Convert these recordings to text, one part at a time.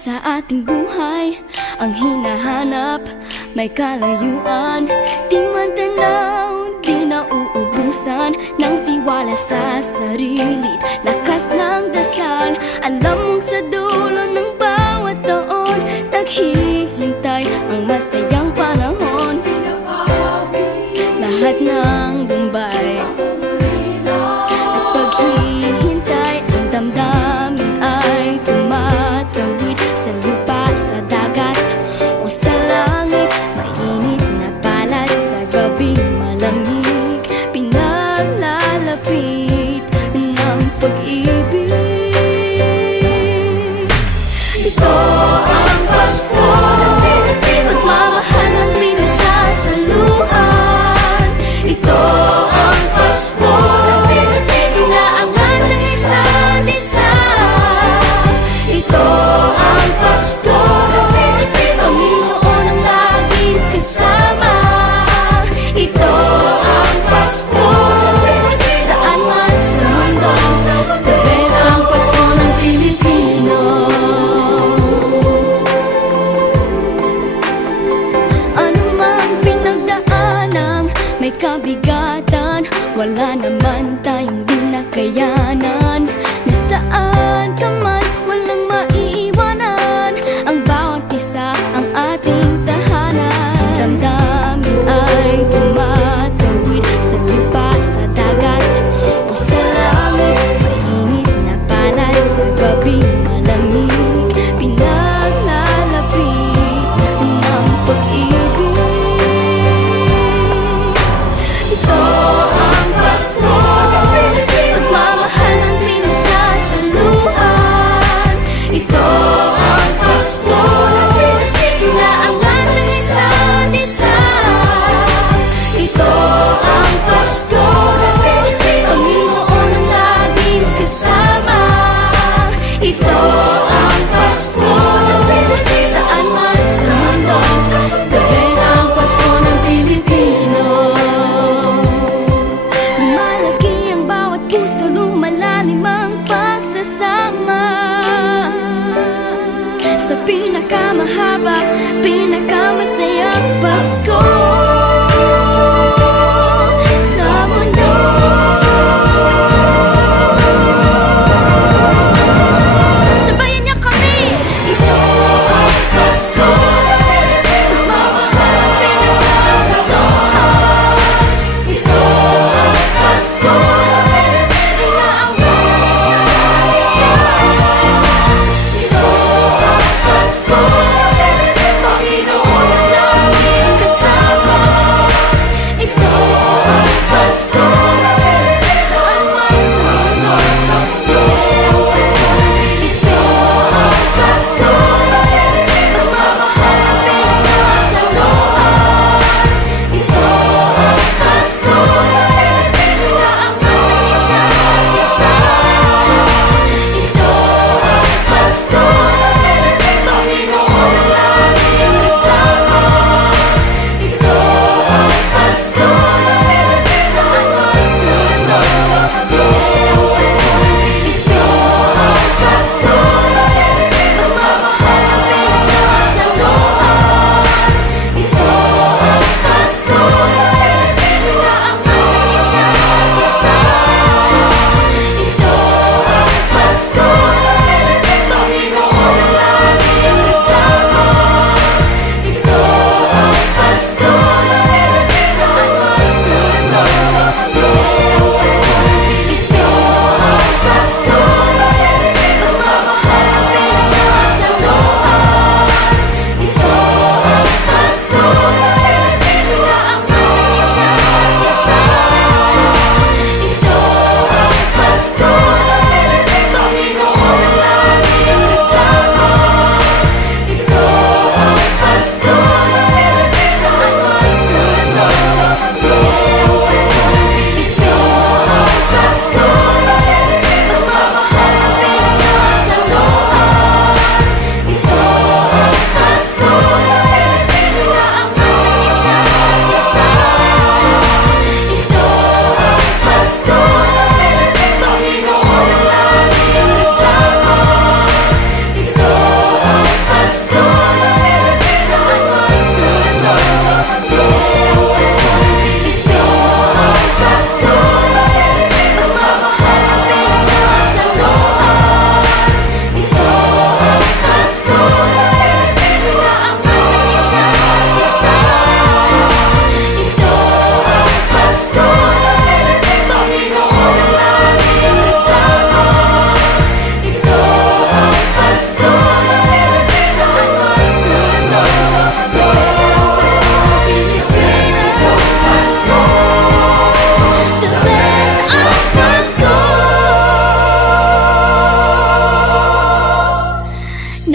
sa ating buhay ang hinahanap, may kalayuan. Di man tanaw, di nauubusan ng tiwala sa sarili, lakas ng dasal. Alam mong sa dulo ng bawat taon naghihintay ang masayang panahon. Lahat ng lumbay at paghihintay, ang damdamin ay tumatawid sa lupa, sa dagat o sa langit. Mainit na balat sa gabi, malamig, pinaglalapit ng pag-ibig. Ito ang Pasko, pagmamahal ang pinagsasaluhan. Ito ang Pasko, inaangan ng isa't isa. Ito ang Pasko, Panginoon ang laging kasama. Ito ang Pasko, saan man sa mundo, the best ang Pasko ng Pilipino. Ano mang pinagdaanang may kabigatan, wala naman tayong di nakayanan. Nasaan ka man, walang maiiwanan, ang bawat isa ang ating tahanan. Damdamin ay tumatawid sa lupa, sa dagat o sa langit. Mainit na balat sa gabi, malamig, pinaglalapit ng pag-ibig. Ito ang Pasko, pagmamahal ang pinagsasaluhan. Ito ang Pasko, inaangan ng isa't isa. Ito ang Pasko, Panginoon ang laging kasama. Ito ang Pasko, saan man sa mundo, the best ang Pasko ng Pilipino. Lumalaki ang bawat puso, lumalalim ang pagsasama. Sa pinakamahaba, pinakamasayang Pasko sa mundo. Sabayan niyo kami! Ito ang Pasko, pagmamahal ang pinagsasaluhan. Ito ang Pasko, inaangan ng isa't isa. Ito ang Pasko, Panginoon ang laging kasama.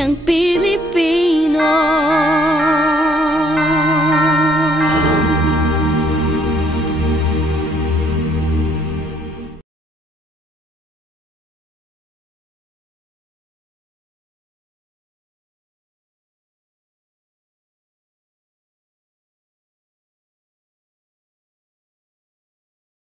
ng